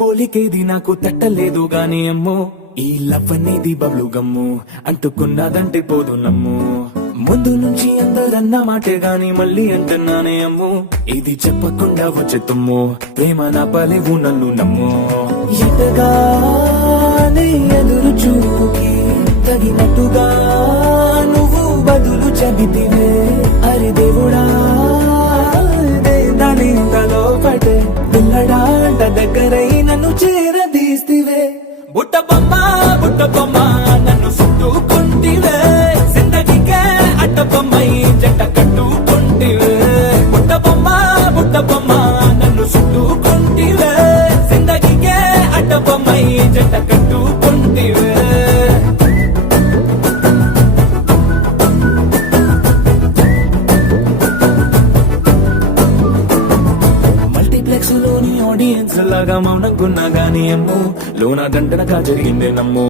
పోలికేది నాకు తట్టలేదు గాని అమ్మో ఈ లవ్ అనేది బబ్లు గమ్ము అంటుకున్నదంటే పోదు నమ్ము ముందు నుంచి అందరన్న మాటే గాని మళ్ళీ అంటున్నానే అమ్ము ఇది చెప్పకుండా వచ్చే తుమ్ము ప్రేమ నా పలేవు నన్ను నమ్ము ఎటగానే ఎదురు చూకి తగినట్టుగా నువ్వు బదులు చెబితివే అరే దేవుడా దాని తలో పటే పిల్లడాంట దగ్గరై నన్ను చేరదీస్తివే బుట్ట బొమ్మ నన్ను చుట్టుకుంటివే జిందగీకే అడ్డ బొమ్మై జంట కట్టుకుంటివే బుట్ట బొమ్మ నన్ను చుట్టుకుంటివే జిందగీకే అడ్డ బొమ్మై జంట కట్టుకుంటివే మల్టీప్లెక్స్ లోని ఆడియన్స్ లాగా మౌనంకున్నా గానీ అమ్ము లోన దండనగా జరిగిందే నమ్ము